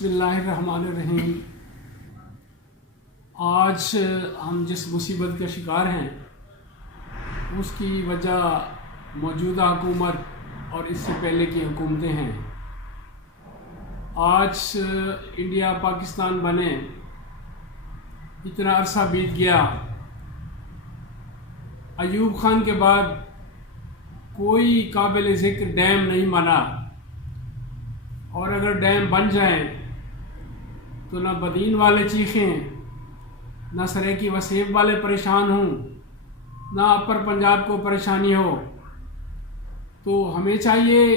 बिस्मिल्लाहिर्रहमानिर्रहीम। आज हम जिस मुसीबत के शिकार हैं उसकी वजह मौजूदा हुकूमत और इससे पहले की हुकूमतें हैं। आज इंडिया पाकिस्तान बने इतना अरसा बीत गया, अयूब खान के बाद कोई काबिल ज़िक्र डैम नहीं बना, और अगर डैम बन जाए तो ना बदीन वाले चीखें, ना सरेकी वसेब वाले परेशान हों, ना अपर पंजाब को परेशानी हो। तो हमें चाहिए,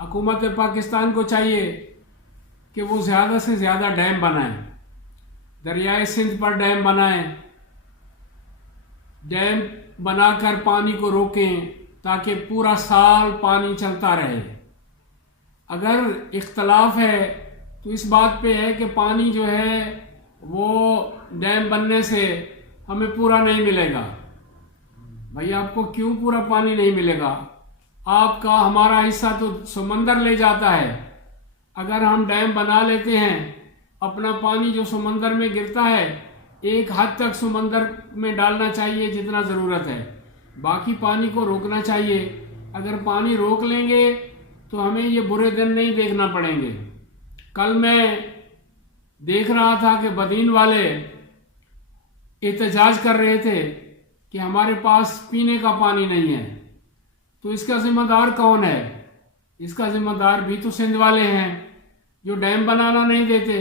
हुकूमत पाकिस्तान को चाहिए कि वो ज़्यादा से ज़्यादा डैम बनाएं, दरियाए सिंध पर डैम बनाएं, डैम बनाकर पानी को रोकें ताकि पूरा साल पानी चलता रहे। अगर इख्तलाफ है तो इस बात पे है कि पानी जो है वो डैम बनने से हमें पूरा नहीं मिलेगा। भाई आपको क्यों पूरा पानी नहीं मिलेगा? आपका हमारा हिस्सा तो समंदर ले जाता है। अगर हम डैम बना लेते हैं, अपना पानी जो समंदर में गिरता है एक हद तक समंदर में डालना चाहिए जितना ज़रूरत है, बाकी पानी को रोकना चाहिए। अगर पानी रोक लेंगे तो हमें ये बुरे दिन नहीं देखना पड़ेंगे। कल मैं देख रहा था कि बदीन वाले एहतजाज कर रहे थे कि हमारे पास पीने का पानी नहीं है। तो इसका जिम्मेदार कौन है? इसका जिम्मेदार भी तो सिंध वाले हैं जो डैम बनाना नहीं देते।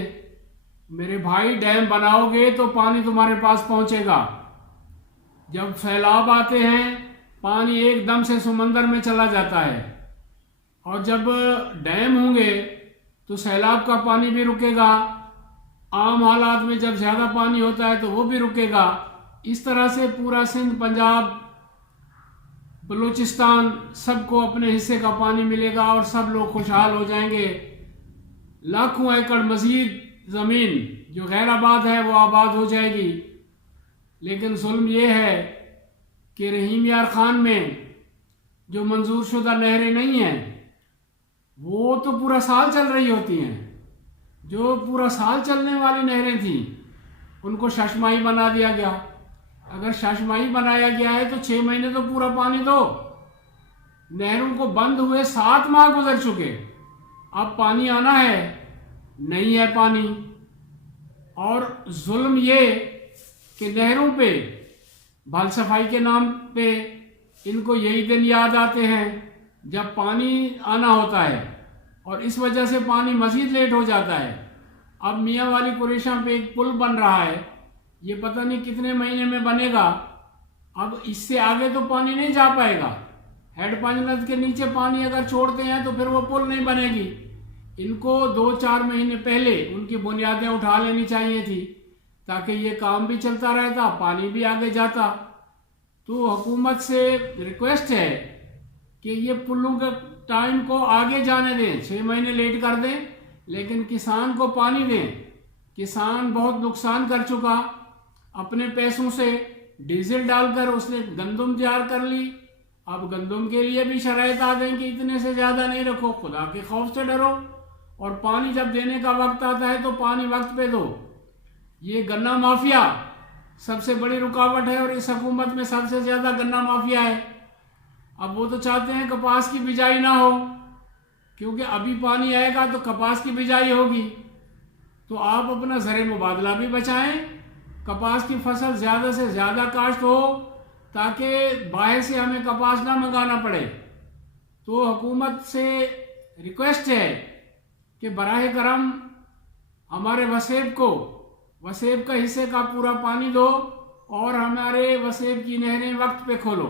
मेरे भाई, डैम बनाओगे तो पानी तुम्हारे पास पहुंचेगा। जब सैलाब आते हैं पानी एकदम से समंदर में चला जाता है, और जब डैम होंगे तो सैलाब का पानी भी रुकेगा। आम हालात में जब ज़्यादा पानी होता है तो वो भी रुकेगा। इस तरह से पूरा सिंध, पंजाब, बलूचिस्तान सबको अपने हिस्से का पानी मिलेगा और सब लोग खुशहाल हो जाएंगे। लाखों एकड़ मज़ीद ज़मीन जो गैर आबाद है वो आबाद हो जाएगी। लेकिन जुल्म ये है कि रहीम यार खान में जो मंजूर शुदा नहरें नहीं हैं वो तो पूरा साल चल रही होती हैं। जो पूरा साल चलने वाली नहरें थी उनको शशमाही बना दिया गया। अगर शशमाही बनाया गया है तो 6 महीने तो पूरा पानी दो। नहरों को बंद हुए 7 माह गुजर चुके, अब पानी आना है, नहीं है पानी। और जुल्म ये कि नहरों पे बाल सफाई के नाम पे इनको यही दिन याद आते हैं जब पानी आना होता है, और इस वजह से पानी मज़ीद लेट हो जाता है। अब मियाँ वाली कुरेशा पे एक पुल बन रहा है, ये पता नहीं कितने महीने में बनेगा। अब इससे आगे तो पानी नहीं जा पाएगा। हेड पंचनद के नीचे पानी अगर छोड़ते हैं तो फिर वो पुल नहीं बनेगी। इनको 2-4 महीने पहले उनकी बुनियादें उठा लेनी चाहिए थी ताकि ये काम भी चलता रहता, पानी भी आगे जाता। तो हुकूमत से रिक्वेस्ट है कि ये पुलों के टाइम को आगे जाने दें, 6 महीने लेट कर दें, लेकिन किसान को पानी दें। किसान बहुत नुकसान कर चुका, अपने पैसों से डीजल डालकर उसने गंदम तैयार कर ली। अब गंदम के लिए भी शराइत आ गई कि इतने से ज़्यादा नहीं रखो, खुदा के खौफ से डरो, और पानी जब देने का वक्त आता है तो पानी वक्त पे दो। ये गन्ना माफिया सबसे बड़ी रुकावट है, और इस हुकूमत में सबसे ज़्यादा गन्ना माफिया है। अब वो तो चाहते हैं कपास की बिजाई ना हो, क्योंकि अभी पानी आएगा तो कपास की बिजाई होगी। तो आप अपना ज़र मुबादला भी बचाएं, कपास की फसल ज़्यादा से ज़्यादा काश्त हो ताकि बाहर से हमें कपास ना मंगाना पड़े। तो हुकूमत से रिक्वेस्ट है कि बराह करम हमारे वसेब का हिस्से का पूरा पानी दो, और हमारे वसेब की नहरें वक्त पे खोलो।